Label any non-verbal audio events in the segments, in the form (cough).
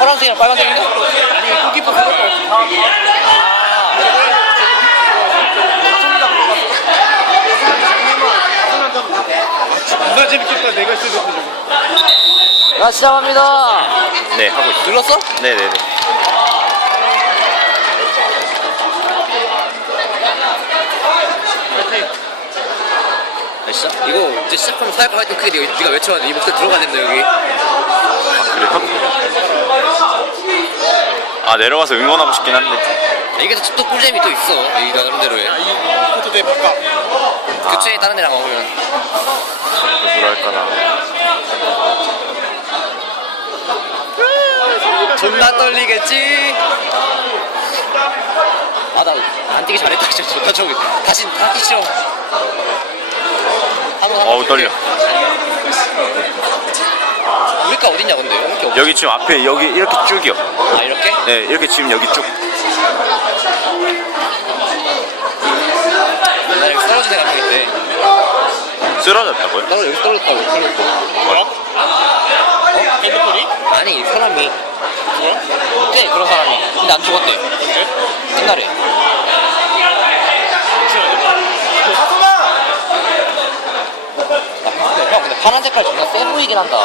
파란색이랑 빨간색인가? 아니 골키퍼 그거 누가 재밌겠다 내가 쓰는 거야 시작합니다 네 하고 있어. 눌렀어? 네네네. 아, 시작? 이거 이제 시작하면 사회과 활동 크게 네가 외쳐야 돼. 이 목소리 들어가야 된다 여기. 그래요? 아 내려가서 응원하고 싶긴 한데. 이게 또, 또 꿀잼이 또 있어. 이 나름대로의. 이것도 내 바깥 교체에 다른 애랑 먹으면. 뭐랄까나. 존나 떨리겠지. 아나 안 뛰기 잘했다 진짜 (laughs) 존나 저기 다시 다시 싫어. 어우 떨려. 우리가 어딨냐 근데 이렇게 없... 여기 지금 앞에 여기 이렇게 쭉이요. 아 이렇게? 네 이렇게 지금 여기 쭉. 나 여기 떨어진 애가 한명 있대. 쓰러졌다고요? 떨어 여기 떨어졌다고 떨어졌고. 뭐야? 어? 핸드폰이? 아니 사람이 뭐야? 있대 그런 사람이. 근데 안 죽었대. 언제? 옛날에. 아, 근데 형 근데 파란 색깔 존나 세 보이긴 한다.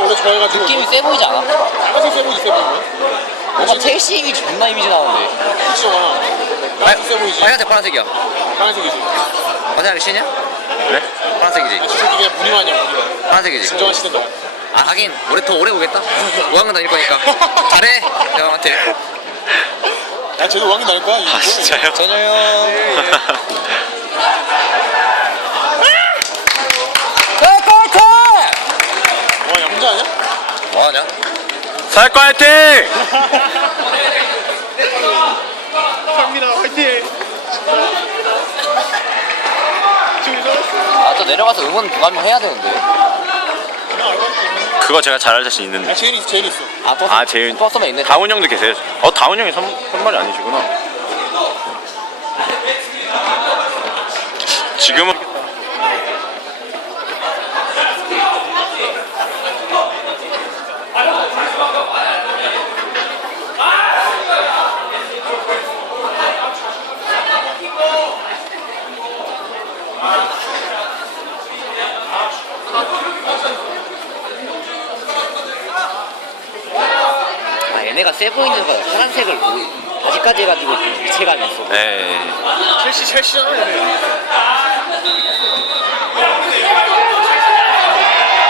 원래 좋아해가지고 느낌이 세 보이지 않아? 파란색 세 보이지 세 보이면 뭔가 첼시 이미지 존나 이미지 나오는데. 그치잖아 파란색 세 보이지 빨간색 파란색이야. 파란색이지 마지막에 신이야? 네? 파란색이지. 저 새끼 그냥 무늬만 파란색이지. 진정한 시대다 아 하긴 올해 더 오래 오겠다. 5학년 (laughs) 다닐 거니까. (laughs) 잘해. 형한테. 야 쟤도 왕이 날 거야 아 진짜요? 전혀요. (laughs) 와 양자 아니야? 뭐하냐? 살거 화이팅! 상민아 화이팅 아또 내려가서 응원 누가 한명 해야 되는데. 있어 그거 제가 잘할 자신 있는데. 야 제일 제일 있어 아또 아 제일 또 쏘면 있네. 다운 형도 계세요. 어 다운 형이 선, 선발이 아니시구나. 지금은 아 얘네가 세 보이는 거 파란색을 뭐 바지까지 해가지고 좀 일체감이 있어. 네. 첼시 첼시잖아 얘네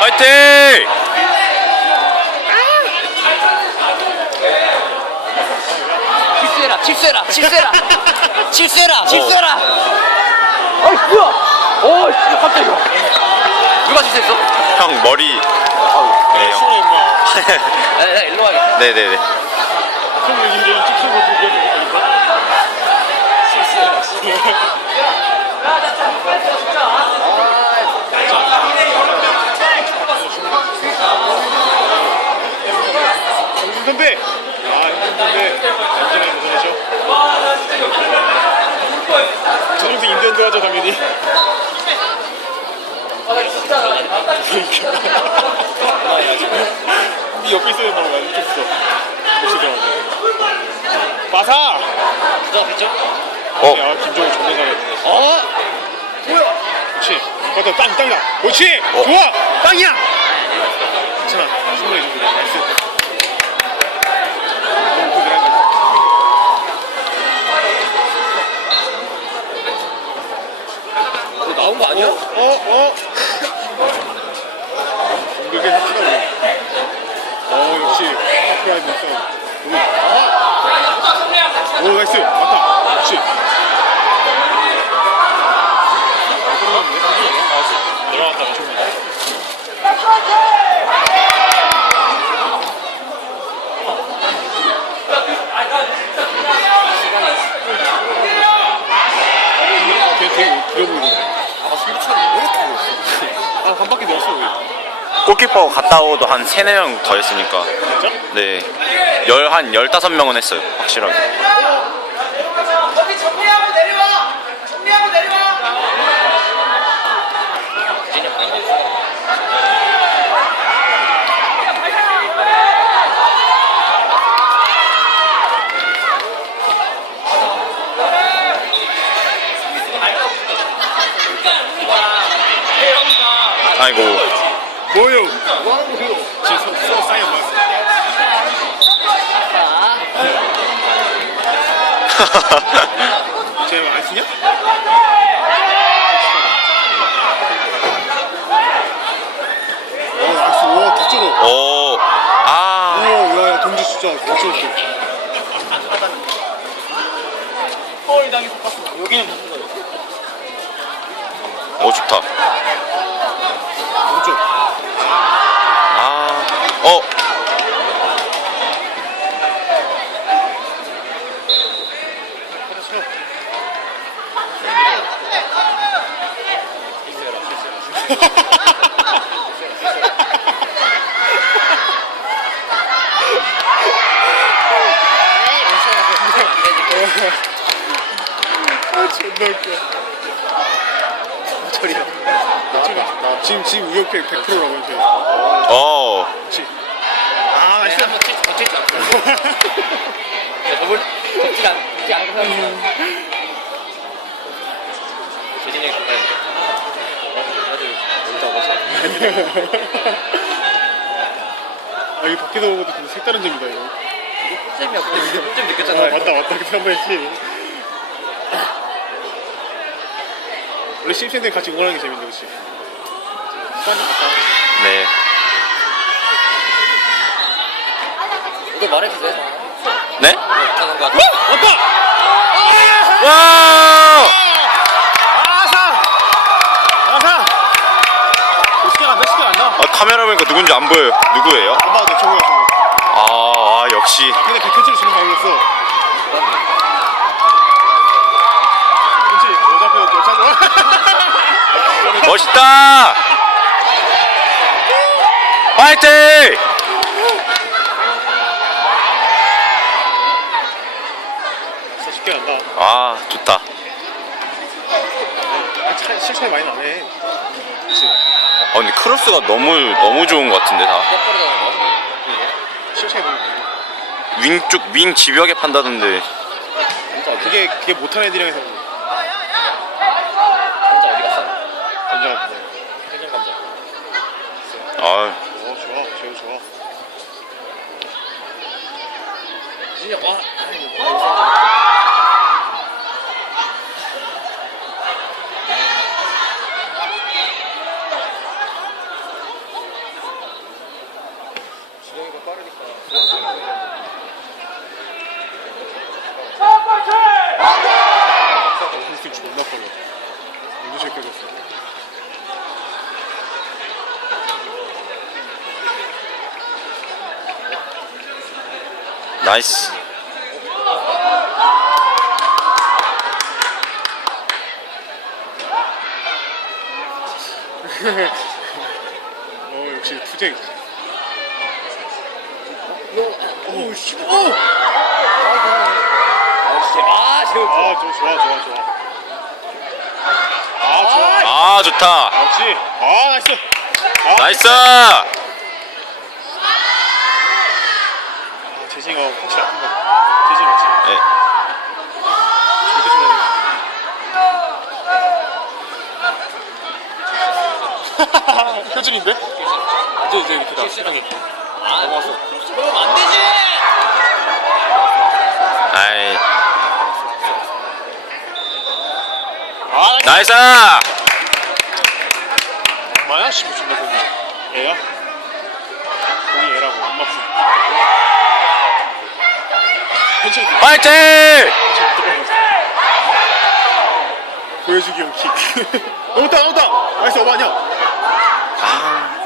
화이팅! 칠수해라 칠수해라 칠수해라 칠수해라 (laughs) 칠수해라 어이 뭐야 어이 진짜 깜짝이야 누가 칠수했어? 형 머리. 네 형. 일로 와야겠다 네네네. 그럼 이제 찍힌 거 보고 되니까 정준 선배 아 정준 선배 안전하게 도전하죠 저녁도 인디언도 하죠 당연히 네 옆에 있어야 된다고 말 이쪽 있어. 들어가지 마사! 누가 pis죠? 어. 야 김종우 존나 잘해. 어? 그렇지. 맞다 땅 땅이다. 그렇지. 어. 좋아. 땅이야. 괜찮아. 충분히 정도 나이스. 너무 그 내가 너 나온 거 아니야? 어? 어? 공격에 그래 어 파크라이 못싸 오 나이스 맞다? 아, 충분히 걔 되게 길어 보이는데 아까 승부처럼 왜 이렇게 보였어? 아 한 바퀴 넣었어 왜 골키퍼 갔다 오도 한 세네 명더 했으니까. 네. 열한 열다섯 명은 했어요. 확실하게. 거기 정리하고 내려와! 정리하고 내려와! 진짜 많이 아이고. 뭐요? 뭐 하는 거요? 지금 서, 서 사인 받았어. 쟤안 쓰냐? 어, 나이스. 오, 개쩔어. 오. 아. 오, 야, 야, 동지 진짜 당이 바꿨어. 여기는 거예요? 오 좋다. 오른쪽. 아. 어. 그렇죠. 아, 존나 웃겨. 저리야. 지금, 지금, 지금 우역팩 100%라고 현재. 어. 그렇지. 아, 나이스. 한번 칠줄 버틸 줄 알았어. 야, 저걸 덮지가 않- 덮지 않고 사는 조진이 정말 아주 진짜 멋있어. 아, 이거 밖에서 보고도 진짜 색다른 점이다, 이거. 꿀잼이야, 꿀잼. 꿀잼 아, 느꼈잖아. 맞다, 맞다. 그때 한번 했지. 원래 심센들 같이 응원하는 게 재밌는데, 그치? 수완이 같다. 네. 이거 말해주세요. 네? 못하는 거 같아. 왔다! 와. 아, 카메라 보니까 누군지 안 보여요. 누구예요? 돼, 저거야, 저거. 아, 아 역시. 아, 근데 백현철이 지금 잘 올렸어. 그치? 여자 앞에서 여자 멋있다. 파이팅! 진짜 쉽게 간다. 아 좋다. 아, 차, 실차이 많이 나네. 그치? 아 근데 크로스가 너무 너무 좋은 것 같은데 다. 거. 실차이 나네. 윙쪽윙 집요하게 판다던데. 진짜 그게, 그게 못한 애들이랑 해서 그래. 진짜 어디 갔어? 감자가 그래. 생전 감자. 아 어, 좋아. 제우 좋아. 진짜 와. 아이고, 와, 지렁이가 빠르니까. 어, 힐스팅 존나 빨라. 너무 쉽게 졌어. 나이스. 어, 역시 투쟁. 오, 씨. 오! 아. 아. 아, 저 좋아, 좋아, 좋아. 아, 좋아. 아 좋다. 역시. 아, 나이스. 아, 나이스. 아, 재진이가 확실히 아픈 거다. 재진 맞지? 네. 절대 좋아해. 효준인데? 이제 이제 이렇게 다. 실수랑이. 아, 넘어왔어. 그러면 안 되지! 아이 아, 나이스. 마야 씨 존나 공이. 얘야? 공이 얘라고 엄마 푸. 어떡하겠어? 보여주기 (laughs) 형 킥. 넘었다 넘었다. 나이스 어머 아니야. 아.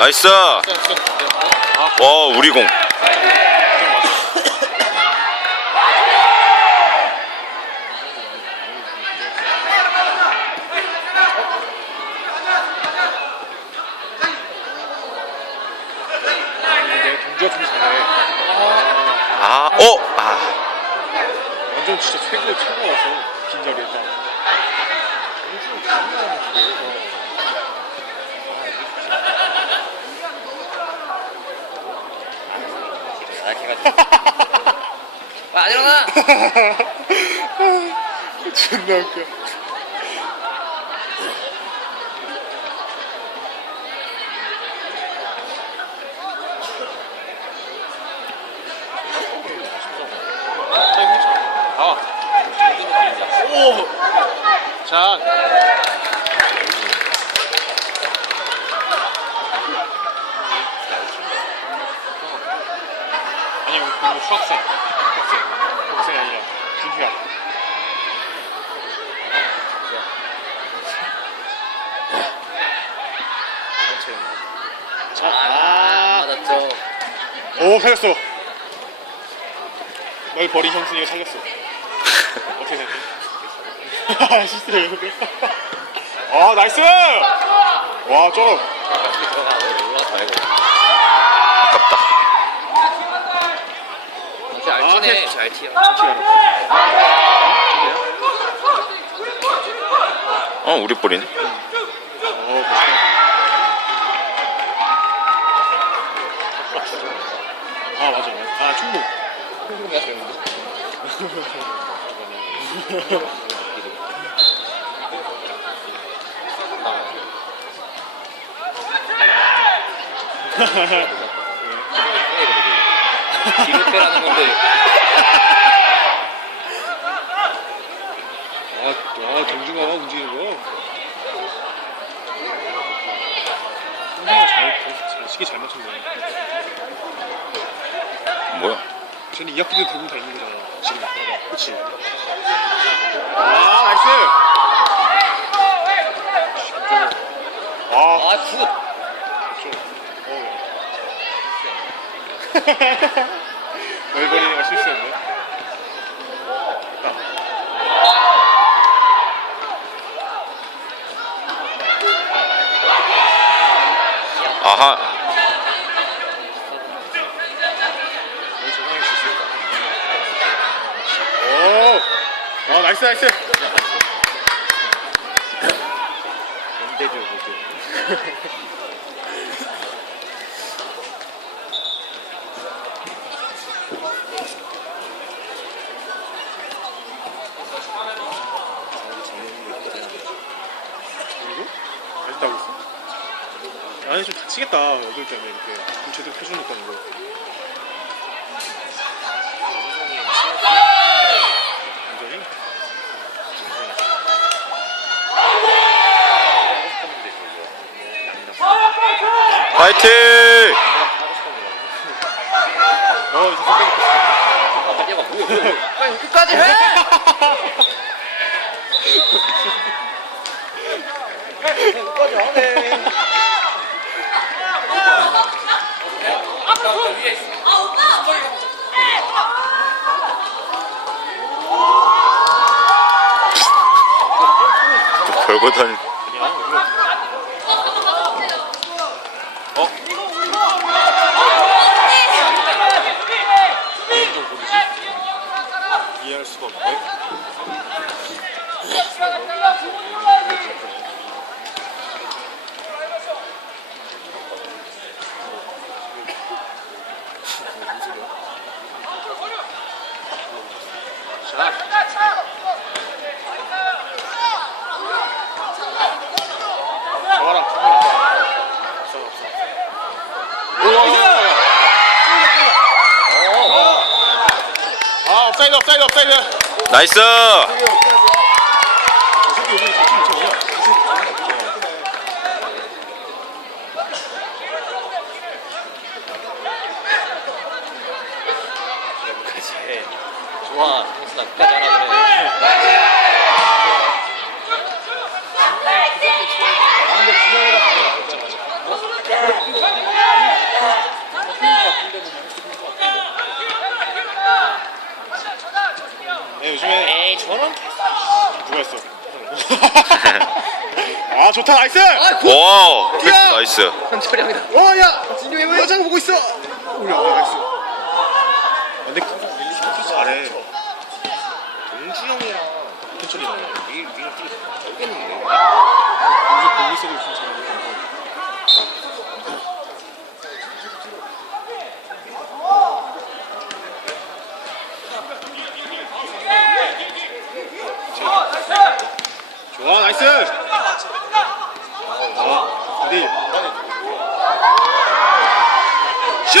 나이스. 와 우리 공. 아, 어, 아, 진짜 최고 최고였어 빈자리에 딱. 나약해가지고. 아, 안 일어나! 존나 웃겨. 아. 오. 자. 아니, 그. 수학생. 학생이 아니라 준희야. 자, 아, 아, 맞았죠. 오 살렸어. 널 버린 형순이가 살렸어. 어떻게 생각해? (laughs) 실수해. (laughs) 아 나이스! 와 쩔어. 아깝다. 잘 아, 튀네, 쟤- 잘 튀어. 어 우리 볼이네. 어 멋있다. 아. 아 충무. 홍콩이야, 저랬는데. 뒤로 빼라는 건데. 아, 아 경주가 움직이는 거. 성공을 잘, 잘 시기 잘 맞췄네. 뭐야? 쟤는 이 학기도 대부분 다 있는 거잖아. 지금. 그치? 아, 나이스! 아, 아, 굿! (laughs) 멜버리가 실수했네. 아하. 여기 저상에 실수. 오! 아, 나이스, 나이스! 연대죠, 모두. 그리고? 잘했다고 했어. 아니, 좀 다치겠다. 얼굴 때문에 이렇게. 좀 제대로 펴주니까, 이거. 완전히? 어. 아. 빨리 끝까지 해! 끝까지 하네. 별거 다니. 좀 보이지? 이해 할 수가 없네. 잡아라, 잡아라. 아, 업사이드, 업사이드, 업사이드. 나이스! 저 새끼 요즘 정신 미쳤냐? 그치. 좋아, 형수나 끝까지 하라 그래. 네, 요즘에 에이, 저런. 했어? 아, 좋다, 나이스! 아, 굿! 와, 나이스. 현철이 형이다. 와, 야! 진종이 왜 여장 보고 있어? 우리 아, 나이스. 근데 진짜 잘해. 천천히 해. 이 위로 뛰기 모르겠는데. 공주 공주 속을 좀 잘하니까. 좋아 나이스 아 어디 슛!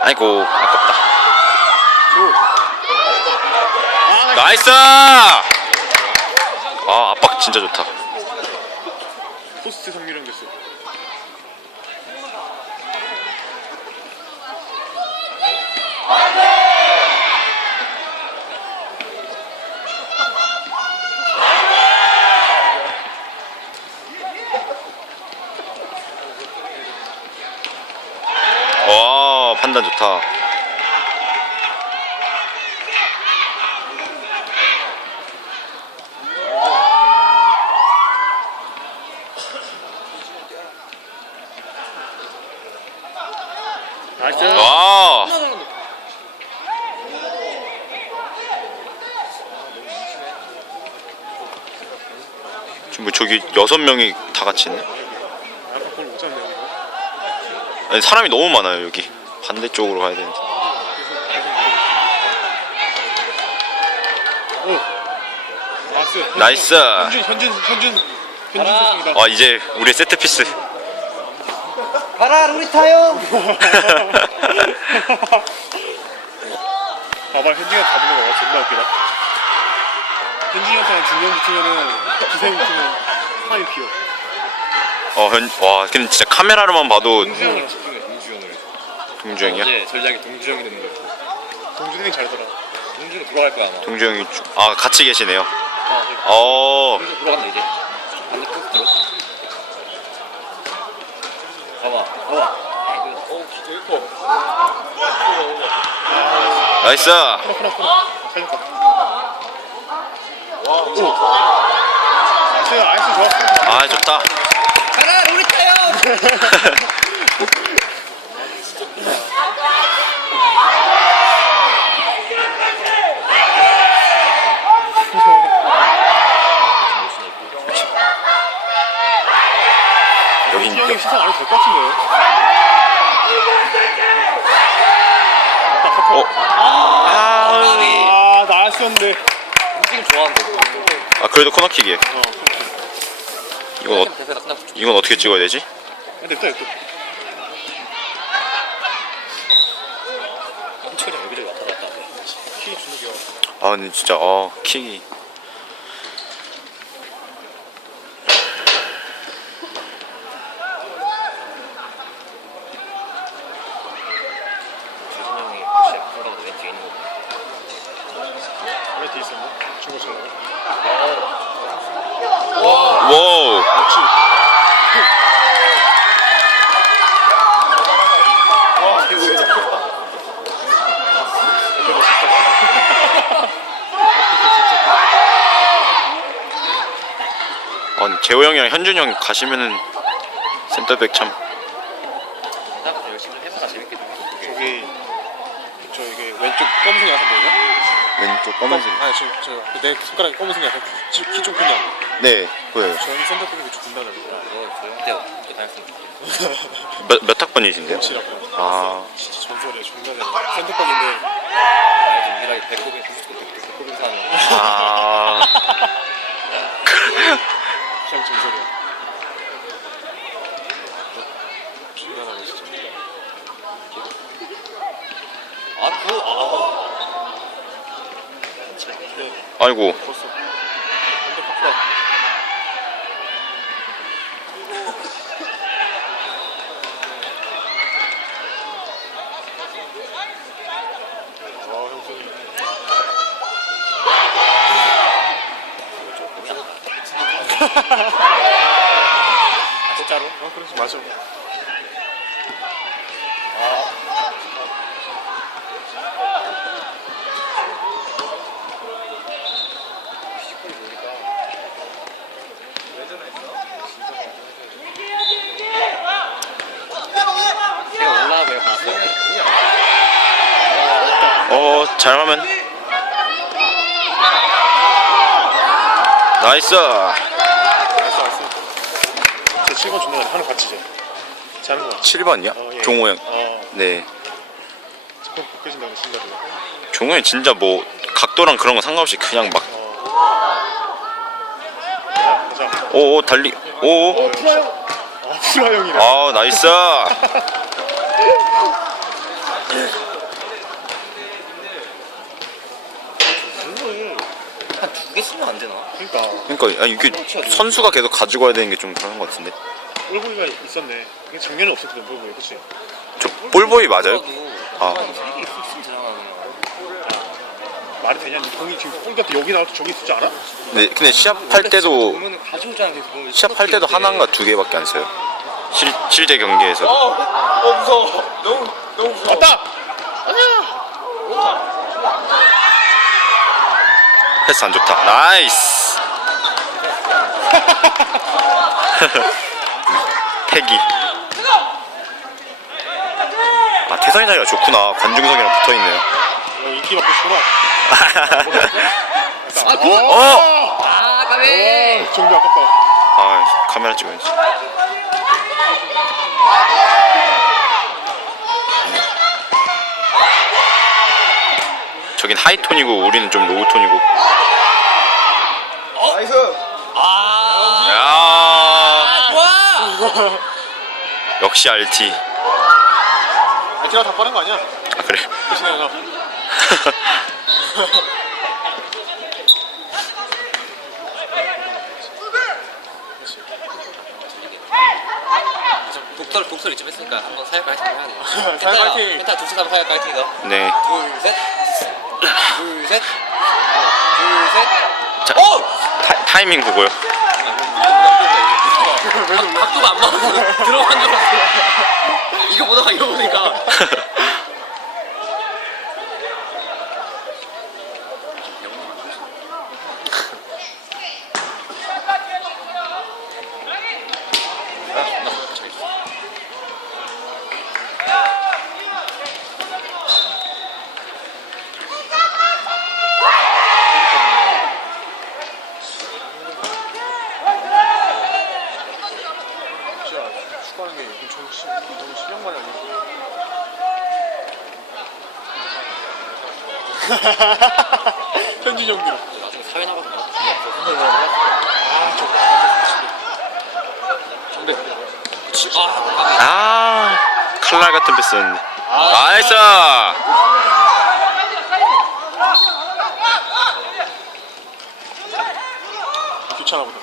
아이고 아깝다. 아 나이스. 아 압박 진짜 좋다. 포스트 성유령 됐어 와 판단 좋다. 나이스 와. 지금 뭐 저기 여섯 명이 다 같이 있네. 아까 그걸 못 잡네 이거 아니, 사람이 너무 많아요 여기. 반대쪽으로 가야 되는데. 오 나이스 나이스. 현준 현준 현준 현준 선수입니다 아 이제 우리 의 세트 피스. 가라 우리 타요 (laughs) 봐봐 현진이가 잡는 거 존나 웃기다 현진이한테 중량 붙으면은 기생 붙으면 비어 어, 현, 와, 근데 진짜 카메라로만 봐도 집중해 동주형을. 동주형이야? 이제 전략이 동주형이 되는 거야. 동준이 잘하더라 동주형 돌아갈 거야 아마. 동주형이 쭉- 아 같이 계시네요. 어, 어, 동주 돌아간다 이제. 봐봐. 어, 되게 커. 나이스. 살렸다 와 오 나이스 나이스 좋아 아 좋다. 가라 우리 타요. 여긴 현진이 형이 시선 안 해도 될 것 같은데 어. 아, 아 나였었는데 움직임 좋아하는데. 아 그래도 코너킥이에요. 어 이건 어, 이건 어떻게 찍어야 되지? 냅다 냅다 천천히 여기저기 왔다 갔다. 하네. 키 주는 게 아 근데 진짜 어 킥이 재준 형이 혹시 앞으로 왼쪽에 있는 거. 원래 뒤에 있었네 중거 잘 와우. 역시 와 최고야 아 근데 재호 형이랑 현준 형 가시면은 센터백 참. 나도 열심히 좀 해봐라 재밌게 좀. 해. 저기 저 이게 왼쪽 검은색 약간 뭐냐? 왼쪽 아니 지금 저내 손가락에 검은색 약간 키좀 큰 형. 네 보여요. 전 센터백이 군단을 이거 조용 때 어떻게 다녔으면 좋겠어. 몇 몇 학번이신데요? 아 진짜 전설이야 존나 잘. 센터백인데 나도 유일하게 배꼽이 90도 배꼽이 사는. 아. (laughs) 그냥 전설이야. 아, 그, 아. 네 아이고 벌써. 근데 커프라. 와 형수님. 아, 진짜로? 아 그래 맞아. 제가 올라가고 왜 봤어요? 어 잘하면 나이스. 알았어 알았어 제 7번 존나. 하는 같이 제 잘하는 거 같아 7번이요? 어, 예. 종호 형. 어 네. 조금 종호 형 진짜 뭐 각도랑 그런 거 상관없이 그냥 막 가자 오오 달리 오오. 아 프라 형이래 아 나이스. (laughs) 개 쓰면 안 되나? 그러니까 그러니까 아니, 이게 선수가 계속 가지고 와야 되는 게 좀 그런 것 같은데. 꿀보이가 있었네 이게 작년에 없었거든 꿀보이 그치? 저 볼보이 맞아요? 아. 세개 있으면 되잖아. 말이 되냐 니 공이 지금 볼 같은 여기 나올 때 저기 있지 않아? 네, 근데 시합할 때도 보면은 가져오잖아. 계속 보면 시합할 때도 하나인가 두 개밖에 안 써요. 실 실제 경기에서. 어 무서워. 너무 너무 무서워. 왔다! 패스 안 좋다. 나이스. (laughs) 패기. 아 태선이 자리가 좋구나. 관중석이랑 붙어 있네요. 어, 인기 싶구나 아 그. 어. 아 까비. 어, 정비 아깝다 아 카메라 찍어야지. 저긴 하이톤이고 우리는 좀 로우톤이고. 나이스 아. 야 와. (laughs) 역시 RT. 아 제가 다 빠른 거 아니야? 아 그래. 그치 내가 독설 독설 이쯤 했으니까 한번 사역가 화이팅 해야 돼. 사역가 화이팅! 펜타 둘째 사람 사역가 화이팅이다. 네. 둘 셋. 둘 셋. 둘 셋. 자, 오! 타, 타이밍 보고요. 각도가 안 맞고 들어간 줄 알았어. 이거 보다가 이거 보니까. (laughs) 진짜 축구하는 게 요즘 좀 시- 너무 실력만이 아니고 현진 형들 나중에 사회 나가서 뭐. 아저 근데 아, 아 칼날 같은 패스였는데. 나이스. 귀찮아 보다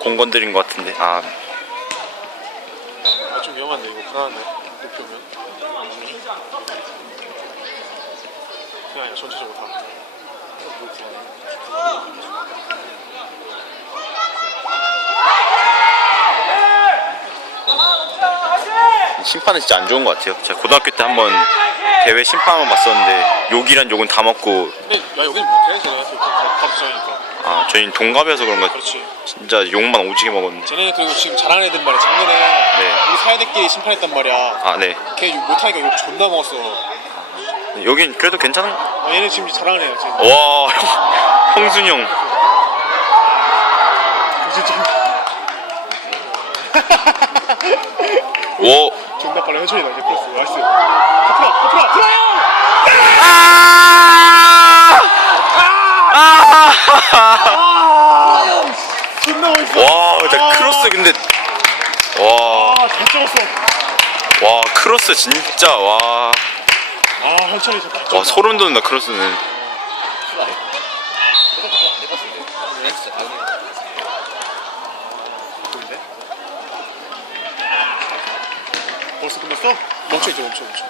공 건드린 것 같은데. 아. 아, 좀 위험한데 이거 불안한데? 높이 오면? 그냥 아니야 전체적으로 다. 심판은 진짜 안 좋은 것 같아요. 제가 고등학교 때 한번 대회 심판만 봤었는데 욕이란 욕은 다 먹고. 근데 야 여기는 못해 쟤네한테 감수장이니까 아 저희는 동갑이어서 그런가 그렇지 진짜 욕만 오지게 먹었는데. 쟤네는 그리고 지금 잘하는 애들 말이야 작년에 네. 우리 사회들끼리 심판했단 말이야 아 네. 걔 욕 못하니까 욕 존나 먹었어 여긴 그래도 괜찮은. 아, 얘네 지금 잘하는 애야 지금 와 (laughs) 형, 형순이 형. 진짜 오. (laughs) 존나 빨라 현철이다 이제 크로스 나이스 커플아 커플아 커플아 존나 멋있어 와, 진짜 크로스 근데 와, 아잘 찍었어 와 크로스 진짜 와, 아 현철이 진짜 와 소름 돋는다 크로스는. 벌써 끝났어? 멈춰 이제 멈춰 멈춰